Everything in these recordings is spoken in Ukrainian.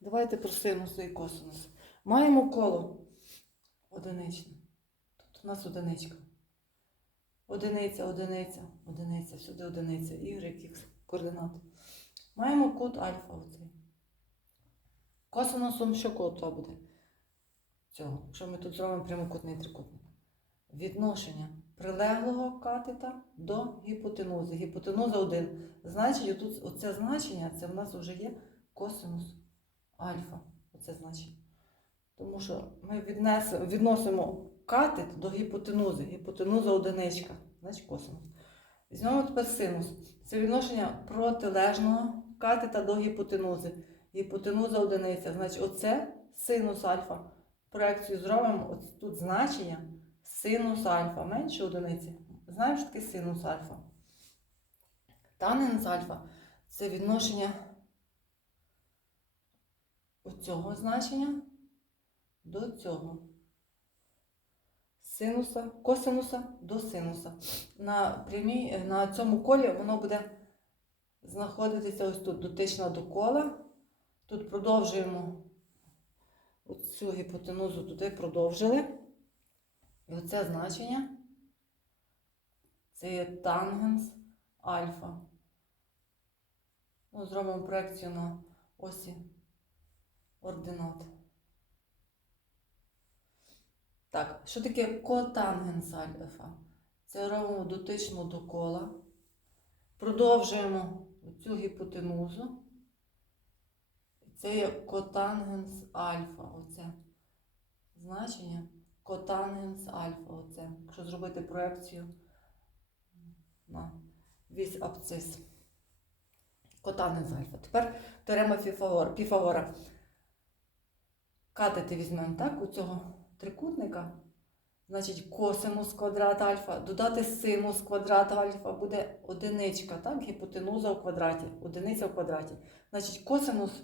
Давайте про синуси і косинуси. Маємо коло одиничне. Тут у нас одиничка. Одиниця, одиниця, одиниця, всюди одиниця. Y, X, координати. Маємо кут альфа оцей. Косинусом що кута буде? Цього. Якщо ми тут зробимо прямокутний трикутник. Відношення прилеглого катета до гіпотенузи. Гіпотенуза 1. Значить, отут, оце значення, це в нас вже є косинус альфа. Оце значення. Тому що ми віднесемо, відносимо катет до гіпотенузи. Гіпотенуза одиничка, значить косинус. Візьмемо тепер синус. Це відношення протилежного катета до гіпотенузи. Гіпотенуза одиниця. Значить, оце синус альфа. Проекцію зробимо. Ось тут значення синус альфа менше одиниці. Знаєш таке синус альфа? Таненс альфа це відношення оцього значення до цього. Синуса, косинуса до синуса. На, прямій, на цьому колі воно буде знаходитися ось тут, дотично до кола. Тут продовжуємо оцю гіпотенузу туди продовжили. І оце значення це є тангенс альфа. Ну, зробимо проекцію на осі ординат. Так, що таке котангенс альфа? Це робимо дотично до кола. Продовжуємо цю гіпотенузу. Це є котангенс альфа. Оце значення котангенс альфа. Оце. Якщо зробити проекцію на вісь абцис. Котангенс альфа. Тепер теорема Піфагора. Катети візьмемо, так, у цього трикутника. Значить, косинус квадрат альфа, додати синус квадрат альфа буде одиничка, так? Гіпотенуза у квадраті. Одиниця в квадраті. Значить, косинус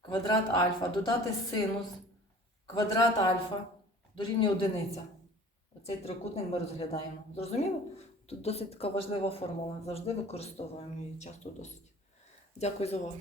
квадрат альфа, додати синус квадрат альфа дорівнює одиниця. Оцей трикутник ми розглядаємо. Зрозуміло? Тут досить така важлива формула. Завжди використовуємо її часто досить. Дякую за увагу.